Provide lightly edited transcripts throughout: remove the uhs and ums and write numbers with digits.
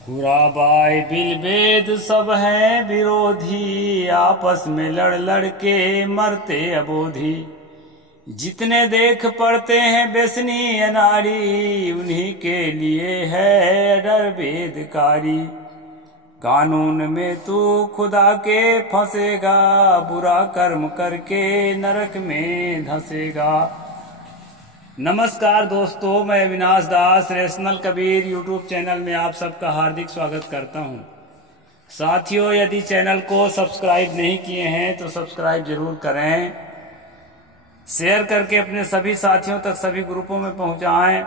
कुरा बाइबिल वेद सब हैं विरोधी, आपस में लड़ लड़ के मरते अबोधी। जितने देख पढ़ते हैं व्यसनी नारी, उन्हीं के लिए है डर वेदकारी। कानून में तू खुदा के फंसेगा, बुरा कर्म करके नरक में धंसेगा। नमस्कार दोस्तों, मैं अविनाश दास रेशनल कबीर यूट्यूब चैनल में आप सबका हार्दिक स्वागत करता हूं। साथियों, यदि चैनल को सब्सक्राइब नहीं किए हैं तो सब्सक्राइब जरूर करें, शेयर करके अपने सभी साथियों तक सभी ग्रुपों में पहुंचाएं,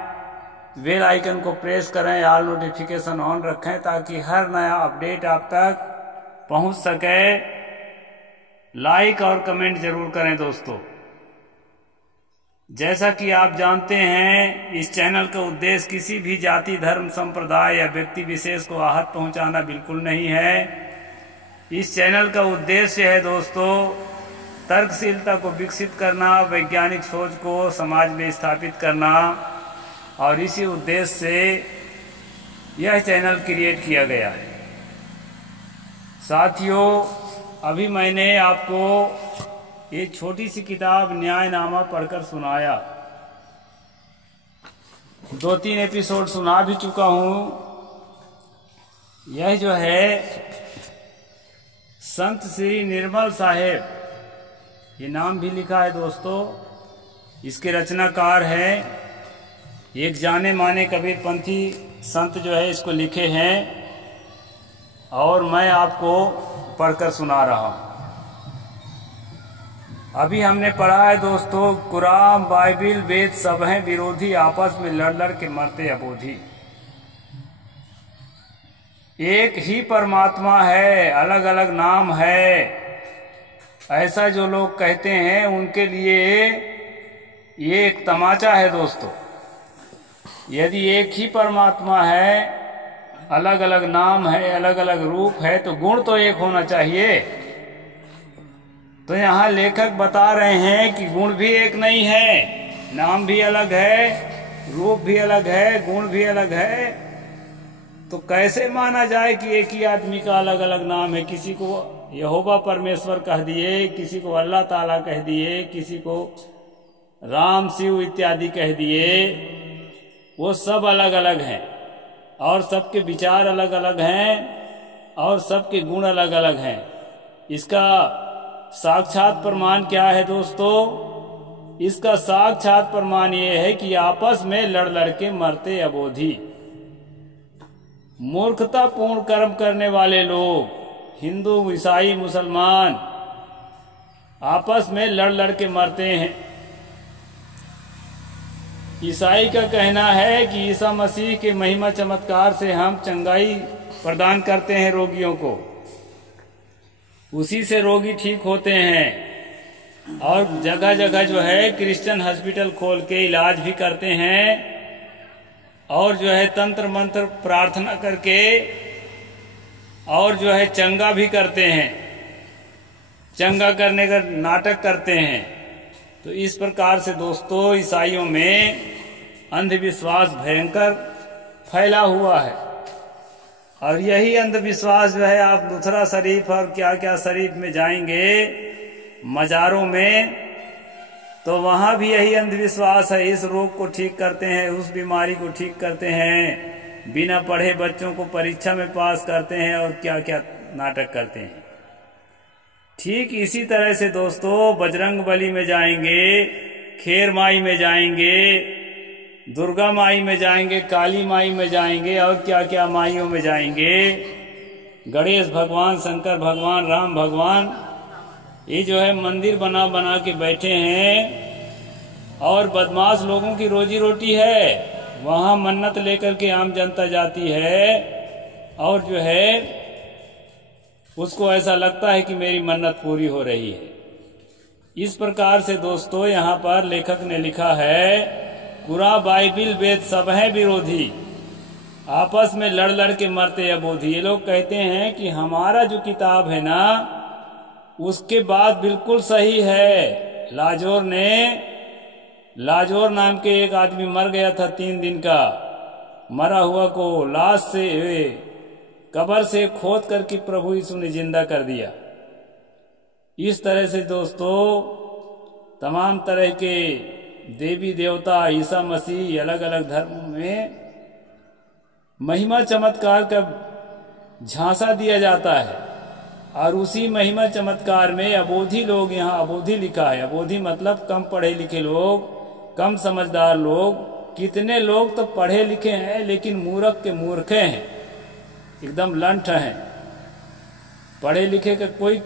बेल आइकन को प्रेस करें, ऑल नोटिफिकेशन ऑन रखें ताकि हर नया अपडेट आप तक पहुंच सके। लाइक और कमेंट जरूर करें दोस्तों। जैसा कि आप जानते हैं, इस चैनल का उद्देश्य किसी भी जाति, धर्म, संप्रदाय या व्यक्ति विशेष को आहत पहुंचाना बिल्कुल नहीं है। इस चैनल का उद्देश्य है दोस्तों तर्कशीलता को विकसित करना, वैज्ञानिक सोच को समाज में स्थापित करना, और इसी उद्देश्य से यह चैनल क्रिएट किया गया है। साथियों, अभी मैंने आपको एक छोटी सी किताब न्यायनामा पढ़कर सुनाया। 2-3 एपिसोड सुना भी चुका हूं। यह जो है संत श्री निर्मल साहेब, ये नाम भी लिखा है दोस्तों। इसके रचनाकार हैं एक जाने माने कबीरपंथी संत जो है इसको लिखे हैं, और मैं आपको पढ़कर सुना रहा हूं। अभी हमने पढ़ा है दोस्तों, कुरान बाइबिल वेद सब हैं विरोधी, आपस में लड़ लड़ के मरते अबोधी। एक ही परमात्मा है, अलग अलग नाम है, ऐसा जो लोग कहते हैं उनके लिए ये एक तमाचा है दोस्तों। यदि एक ही परमात्मा है, अलग अलग नाम है, अलग अलग रूप है, तो गुण तो एक होना चाहिए। तो यहाँ लेखक बता रहे हैं कि गुण भी एक नहीं है, नाम भी अलग है, रूप भी अलग है, गुण भी अलग है। तो कैसे माना जाए कि एक ही आदमी का अलग अलग नाम है? किसी को यहोवा परमेश्वर कह दिए, किसी को अल्लाह ताला कह दिए, किसी को राम शिव इत्यादि कह दिए। वो सब अलग अलग हैं, और सबके विचार अलग अलग हैं, और सबके गुण अलग अलग हैं। इसका साक्षात प्रमाण क्या है दोस्तों? इसका साक्षात प्रमाण ये है कि आपस में लड़ लड़ के मरते अबोधी। मूर्खतापूर्ण कर्म करने वाले लोग, हिंदू, ईसाई, मुसलमान, आपस में लड़ लड़ के मरते हैं। ईसाई का कहना है कि ईसा मसीह के महिमा चमत्कार से हम चंगाई प्रदान करते हैं रोगियों को, उसी से रोगी ठीक होते हैं। और जगह जगह जो है क्रिश्चियन हॉस्पिटल खोल के इलाज भी करते हैं, और जो है तंत्र मंत्र प्रार्थना करके और जो है चंगा भी करते हैं, चंगा करने का नाटक करते हैं। तो इस प्रकार से दोस्तों ईसाइयों में अंधविश्वास भयंकर फैला हुआ है। और यही अंधविश्वास जो है, आप लुथरा शरीफ और क्या क्या शरीफ में जाएंगे, मज़ारों में, तो वहाँ भी यही अंधविश्वास है। इस रोग को ठीक करते हैं, उस बीमारी को ठीक करते हैं, बिना पढ़े बच्चों को परीक्षा में पास करते हैं, और क्या क्या नाटक करते हैं। ठीक इसी तरह से दोस्तों बजरंग बली में जाएंगे, खेर माई में जाएंगे, दुर्गा माई में जाएंगे, काली माई में जाएंगे, और क्या क्या माइयों में जाएंगे, गणेश भगवान, शंकर भगवान, राम भगवान, ये जो है मंदिर बना बना के बैठे हैं। और बदमाश लोगों की रोजी रोटी है, वहाँ मन्नत लेकर के आम जनता जाती है, और जो है उसको ऐसा लगता है कि मेरी मन्नत पूरी हो रही है। इस प्रकार से दोस्तों यहाँ पर लेखक ने लिखा है, कुरा बाइबिल वेद सब हैं विरोधी, आपस में लड़ लड़ के मरते अबोधी। ये लोग कहते हैं कि हमारा जो किताब है ना, उसके बाद बिल्कुल सही है। लाजोर नाम के एक आदमी मर गया था, 3 दिन का मरा हुआ को लाश से कब्र से खोद करके प्रभु यीशु ने जिंदा कर दिया। इस तरह से दोस्तों तमाम तरह के देवी देवता, ईसा मसीह, अलग अलग धर्म में महिमा चमत्कार का झांसा दिया जाता है। और उसी महिमा चमत्कार में अबोधी लोग, यहाँ अबोधी लिखा है, अबोधी मतलब कम पढ़े लिखे लोग, कम समझदार लोग। कितने लोग तो पढ़े लिखे हैं लेकिन मूर्ख के मूर्खे हैं, एकदम लंठ हैं, पढ़े लिखे का कोई।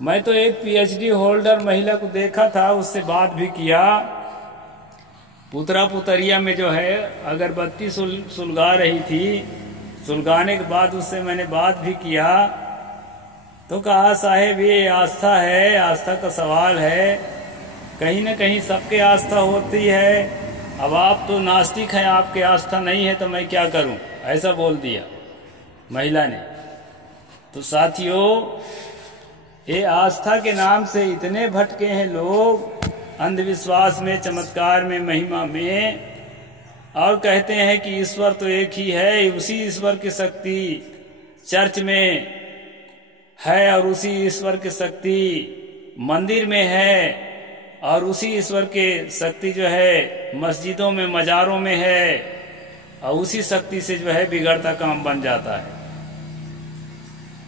मैं तो एक पीएचडी होल्डर महिला को देखा था, उससे बात भी किया। पुतरा पुतरिया में जो है अगरबत्ती सुलगा रही थी, सुलगाने के बाद उससे मैंने बात भी किया तो कहा, साहेब ये आस्था है, आस्था का सवाल है, कहीं न कहीं सबके आस्था होती है। अब आप तो नास्तिक हैं, आपके आस्था नहीं है तो मैं क्या करूं, ऐसा बोल दिया महिला ने। तो साथियों, ये आस्था के नाम से इतने भटके हैं लोग, अंधविश्वास में, चमत्कार में, महिमा में, और कहते हैं कि ईश्वर तो एक ही है, उसी ईश्वर की शक्ति चर्च में है और उसी ईश्वर की शक्ति मंदिर में है और उसी ईश्वर के शक्ति जो है मस्जिदों में, मजारों में है, और उसी शक्ति से जो है बिगड़ता काम बन जाता है।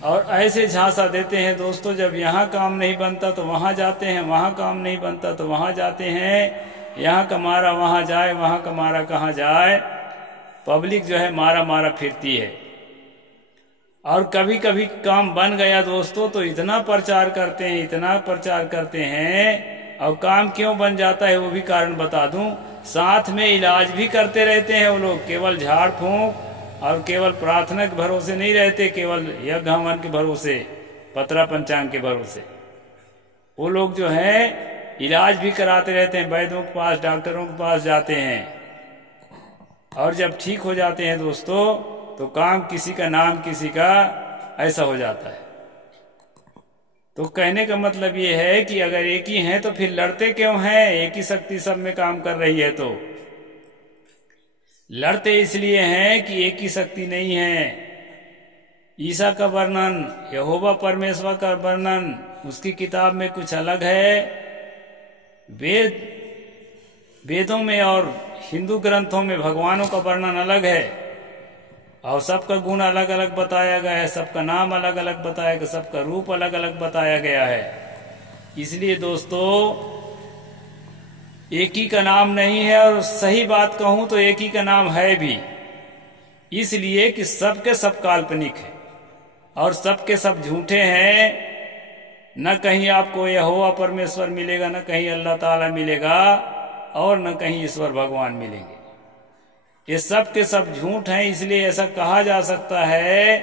और ऐसे झांसा देते हैं दोस्तों, जब यहाँ काम नहीं बनता तो वहाँ जाते हैं, वहाँ काम नहीं बनता तो वहाँ जाते हैं, यहाँ का मारा वहाँ जाए, वहाँ का मारा कहाँ जाए। पब्लिक जो है मारा मारा फिरती है। और कभी कभी काम बन गया दोस्तों तो इतना प्रचार करते हैं, इतना प्रचार करते हैं, और काम क्यों बन जाता है वो भी कारण बता दूं। साथ में इलाज भी करते रहते हैं वो लोग, केवल झाड़ फूंक और केवल प्रार्थना के भरोसे नहीं रहते, केवल यज्ञ हवन के भरोसे, पतरा पंचांग के भरोसे। वो लोग जो है इलाज भी कराते रहते हैं, वैद्यों के पास, डॉक्टरों के पास जाते हैं, और जब ठीक हो जाते हैं दोस्तों तो काम किसी का नाम किसी का ऐसा हो जाता है। तो कहने का मतलब ये है कि अगर एक ही हैं तो फिर लड़ते क्यों हैं? एक ही शक्ति सब में काम कर रही है तो लड़ते इसलिए हैं कि एक ही शक्ति नहीं है। ईसा का वर्णन, यहोवा परमेश्वर का वर्णन उसकी किताब में कुछ अलग है, वेदों में और हिंदू ग्रंथों में भगवानों का वर्णन अलग है, और सबका गुण अलग अलग बताया गया है, सबका नाम अलग अलग बताया गया, सबका रूप अलग अलग बताया गया है। इसलिए दोस्तों एक ही का नाम नहीं है, और सही बात कहूं तो एक ही का नाम है भी, इसलिए कि सबके सब काल्पनिक है और सबके सब झूठे हैं। न कहीं आपको यहोवा परमेश्वर मिलेगा, न कहीं अल्लाह ताला मिलेगा, और न कहीं ईश्वर भगवान मिलेंगे। ये सब के सब झूठ हैं। इसलिए ऐसा कहा जा सकता है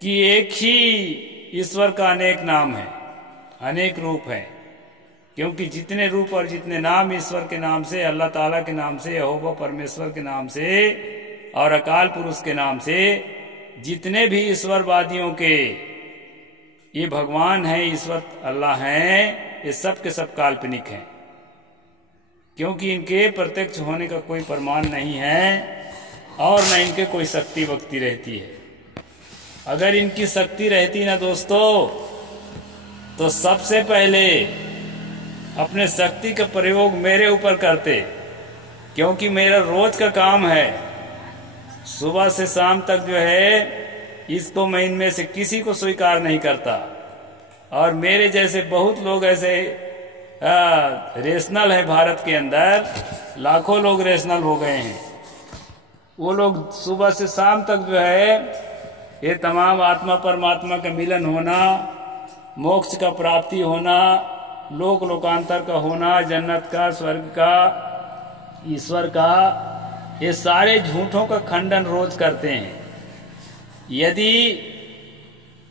कि एक ही ईश्वर का अनेक नाम है, अनेक रूप हैं, क्योंकि जितने रूप और जितने नाम ईश्वर के नाम से, अल्लाह ताला के नाम से, यहोवा परमेश्वर के नाम से और अकाल पुरुष के नाम से, जितने भी ईश्वरवादियों के ये भगवान हैं, ईश्वर अल्लाह हैं, ये सब के सब काल्पनिक हैं, क्योंकि इनके प्रत्यक्ष होने का कोई प्रमाण नहीं है और न इनके कोई शक्ति वक्ति रहती है। अगर इनकी शक्ति रहती ना दोस्तों तो सबसे पहले अपने शक्ति का प्रयोग मेरे ऊपर करते, क्योंकि मेरा रोज का काम है, सुबह से शाम तक जो है इसको मैं इनमें से किसी को स्वीकार नहीं करता। और मेरे जैसे बहुत लोग ऐसे रेशनल है भारत के अंदर, लाखों लोग रेशनल हो गए हैं। वो लोग सुबह से शाम तक जो है ये तमाम आत्मा परमात्मा का मिलन होना, मोक्ष का प्राप्ति होना, लोक लोकांतर का होना, जन्नत का, स्वर्ग का, ईश्वर का, ये सारे झूठों का खंडन रोज करते हैं। यदि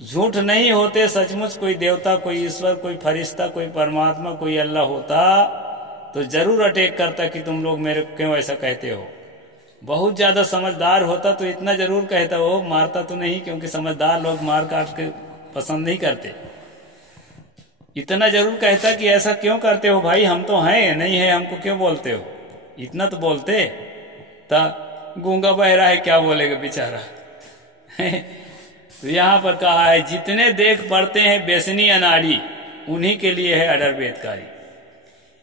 झूठ नहीं होते, सचमुच कोई देवता, कोई ईश्वर, कोई फरिश्ता, कोई परमात्मा, कोई अल्लाह होता तो जरूर अटैक करता कि तुम लोग मेरे क्यों ऐसा कहते हो। बहुत ज्यादा समझदार होता तो इतना जरूर कहता, वो मारता तो नहीं, क्योंकि समझदार लोग मार काट के पसंद नहीं करते। इतना जरूर कहता कि ऐसा क्यों करते हो भाई, हम तो हैं, नहीं है हमको क्यों बोलते हो। इतना तो बोलते, ता गूंगा बहरा है क्या बोलेगा बेचारा। तो यहाँ पर कहा है जितने देख पढ़ते हैं बेसनी अनाड़ी, उन्हीं के लिए है आर्डर वेदकारी।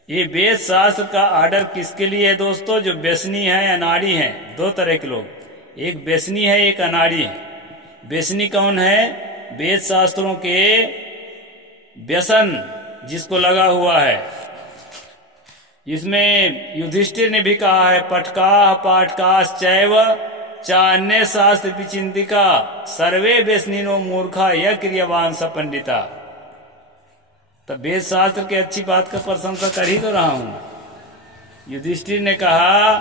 ये वेद शास्त्र का आर्डर किसके लिए है दोस्तों? जो बेसनी है, अनाड़ी हैं, दो तरह के लोग, एक बेसनी है, एक अनाड़ी है। बेसनी कौन है? वेद शास्त्रों के व्यसन जिसको लगा हुआ है। इसमें युधिष्ठिर ने भी कहा है पटका पाठकाश चैव चान्य शास्त्र विचिंतिका सर्वे व्यसनिनो मूर्खा यह क्रियावान स पंडिता। तब वेद शास्त्र के अच्छी बात का प्रशंसा कर ही तो रहा हूं। युधिष्ठिर ने कहा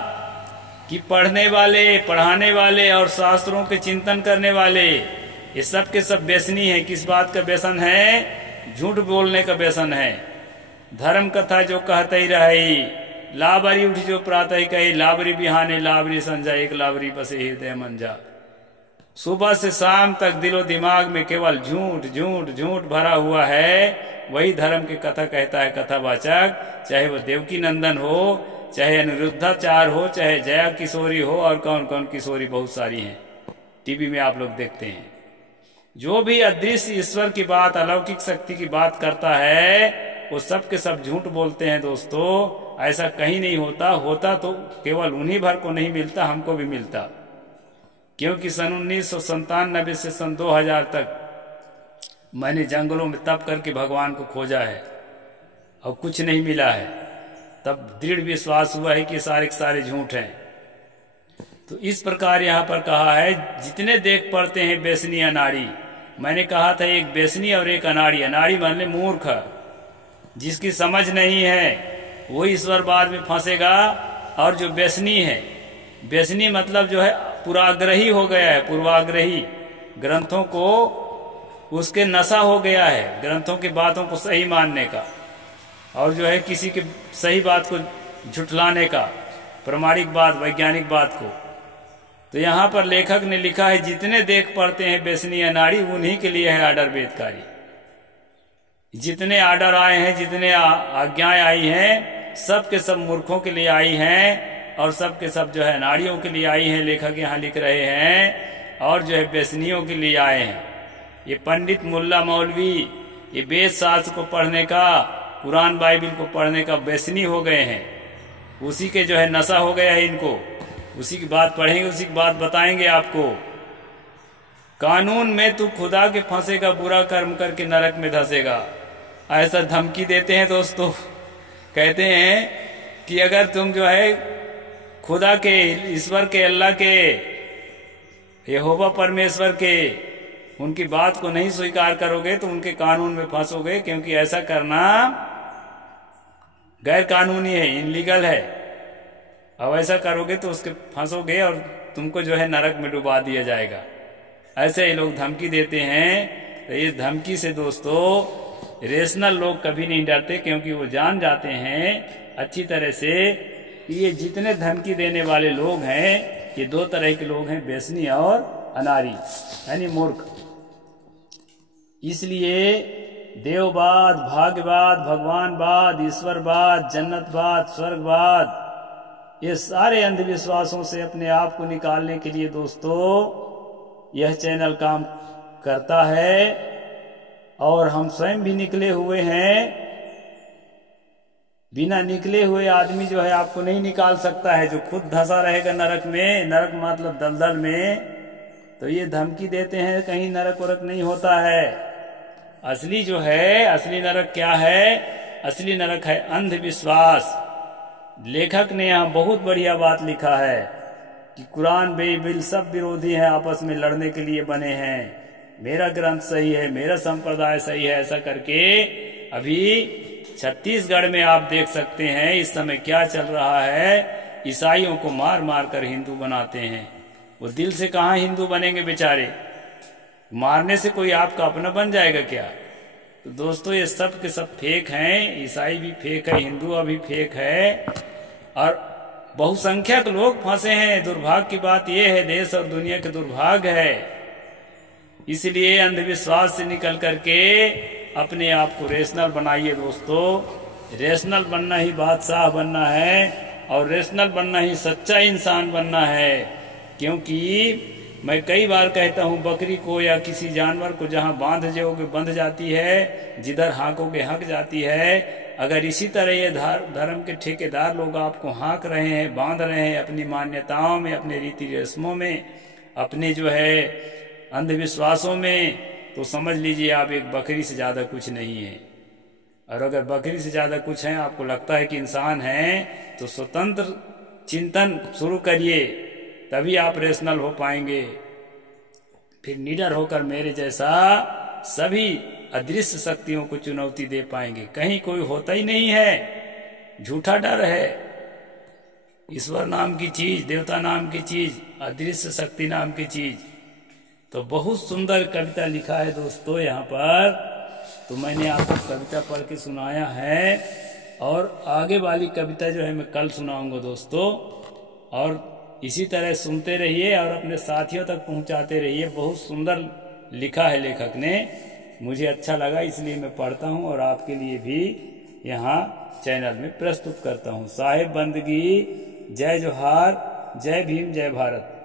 कि पढ़ने वाले, पढ़ाने वाले और शास्त्रों के चिंतन करने वाले ये सब के सब व्यसनी है। किस बात का व्यसन है? झूठ बोलने का व्यसन है। धर्म कथा जो कहते ही रही, लाबरी उठ जो प्रातः ही कही, लाबरी बिहाने लाबरी संजा, एक लाबरी बसे हृदय मंजा। सुबह से शाम तक दिलो दिमाग में केवल झूठ झूठ झूठ भरा हुआ है। वही धर्म की कथा कहता है कथावाचक, चाहे वो देवकी नंदन हो, चाहे अनिरुद्धाचार हो, चाहे जया किशोरी हो, और कौन कौन किशोरी बहुत सारी हैं, टीवी में आप लोग देखते हैं। जो भी अदृश्य ईश्वर की बात, अलौकिक शक्ति की बात करता है, वो सब के सब झूठ बोलते हैं दोस्तों। ऐसा कहीं नहीं होता। होता तो केवल उन्हीं भर को नहीं मिलता, हमको भी मिलता। क्योंकि सन 1997 से सन 2000 तक मैंने जंगलों में तप करके भगवान को खोजा है और कुछ नहीं मिला है। तब दृढ़ विश्वास हुआ है कि सारे के सारे झूठ हैं। तो इस प्रकार यहाँ पर कहा है जितने देख पढ़ते हैं बेसनी अनाड़ी। मैंने कहा था एक बेसनी और एक अनाड़ी। अनाड़ी मान ले मूर्ख, जिसकी समझ नहीं है वो ईश्वरवाद में फंसेगा। और जो बेसनी है, बेसनी मतलब जो है पुराग्रही हो गया है, पूर्वाग्रही, ग्रंथों को उसके नशा हो गया है, ग्रंथों की बातों को सही मानने का, और जो है किसी के सही बात को झुठलाने का, प्रमाणिक बात, वैज्ञानिक बात को। तो यहाँ पर लेखक ने लिखा है जितने देख पढ़ते हैं बेसनी अनाड़ी, उन्हीं के लिए है आर्डर वेदकारी। जितने आर्डर आए हैं, जितने आज्ञाएं आई हैं, सब के सब मूर्खों के लिए आई हैं, और सब के सब जो है नाड़ियों के लिए आई हैं, लेखक यहाँ लिख रहे हैं, और जो है बेसनियों के लिए आए हैं। ये पंडित मुल्ला मौलवी ये वेद शास्त्र को पढ़ने का, कुरान बाइबिल को पढ़ने का बेसनी हो गए हैं। उसी के जो है नशा हो गया है इनको, उसी की बात पढ़ेंगे, उसी की बात बताएंगे आपको। कानून में तू खुदा के फंसेगा, बुरा कर्म करके नरक में धंसेगा, ऐसा धमकी देते हैं दोस्तों। कहते हैं कि अगर तुम जो है खुदा के, ईश्वर के, अल्लाह के, यहोवा परमेश्वर के, उनकी बात को नहीं स्वीकार करोगे तो उनके कानून में फंसोगे, क्योंकि ऐसा करना गैर कानूनी है, इनलीगल है। अब ऐसा करोगे तो उसके फंसोगे और तुमको जो है नरक में डुबा दिया जाएगा। ऐसे ये लोग धमकी देते हैं। तो ये धमकी से दोस्तों रेशनल लोग कभी नहीं डरते, क्योंकि वो जान जाते हैं अच्छी तरह से कि ये जितने धमकी देने वाले लोग हैं, ये दो तरह के लोग हैं, बेसनी और अनारी, यानी मूर्ख। इसलिए देववाद, भाग्यवाद, भगवानवाद, ईश्वरवाद, जन्नतवाद, स्वर्गवाद, ये सारे अंधविश्वासों से अपने आप को निकालने के लिए दोस्तों यह चैनल काम करता है। और हम स्वयं भी निकले हुए हैं। बिना निकले हुए आदमी जो है आपको नहीं निकाल सकता है। जो खुद धंसा रहेगा नरक में, नरक मतलब दलदल में, तो ये धमकी देते हैं कहीं नरक वरक नहीं होता है। असली जो है, असली नरक क्या है? असली नरक है अंधविश्वास। लेखक ने यहाँ बहुत बढ़िया बात लिखा है कि कुरान बाइबिल सब विरोधी हैं, आपस में लड़ने के लिए बने हैं। मेरा ग्रंथ सही है, मेरा संप्रदाय सही है, ऐसा करके अभी छत्तीसगढ़ में आप देख सकते हैं इस समय क्या चल रहा है। ईसाइयों को मार मार कर हिंदू बनाते हैं। वो दिल से कहाँ हिंदू बनेंगे बेचारे? मारने से कोई आपका अपना बन जाएगा क्या? तो दोस्तों ये सब के सब फेक हैं। ईसाई भी फेक है, हिंदू अभी फेक है, और बहुसंख्यक लोग फंसे हैं। दुर्भाग्य की बात यह है, देश और दुनिया के दुर्भाग्य है। इसलिए अंधविश्वास से निकल करके अपने आप को रेशनल बनाइए दोस्तों। रेशनल बनना ही बादशाह बनना है, और रेशनल बनना ही सच्चा इंसान बनना है। क्योंकि मैं कई बार कहता हूँ, बकरी को या किसी जानवर को जहाँ बांध जोगे बंध जाती है, जिधर हाँकोगे हक जाती है। अगर इसी तरह ये धर्म के ठेकेदार लोग आपको हाँक रहे हैं, बांध रहे हैं अपनी मान्यताओं में, अपने रीति रस्मों में, अपने जो है अंधविश्वासों में, तो समझ लीजिए आप एक बकरी से ज़्यादा कुछ नहीं है। और अगर बकरी से ज़्यादा कुछ है, आपको लगता है कि इंसान है, तो स्वतंत्र चिंतन शुरू करिए, तभी आप रेशनल हो पाएंगे। फिर निडर होकर मेरे जैसा सभी अदृश्य शक्तियों को चुनौती दे पाएंगे। कहीं कोई होता ही नहीं है, झूठा डर है। ईश्वर नाम की चीज, देवता नाम की चीज, अदृश्य शक्ति नाम की चीज। तो बहुत सुंदर कविता लिखा है दोस्तों यहाँ पर, तो मैंने आपको कविता पढ़ के सुनाया है, और आगे वाली कविता जो है मैं कल सुनाऊंगा दोस्तों। और इसी तरह सुनते रहिए और अपने साथियों तक पहुंचाते रहिए। बहुत सुंदर लिखा है लेखक ने, मुझे अच्छा लगा इसलिए मैं पढ़ता हूं और आपके लिए भी यहाँ चैनल में प्रस्तुत करता हूं। साहेब बंदगी, जय जोहार, जय भीम, जय भारत।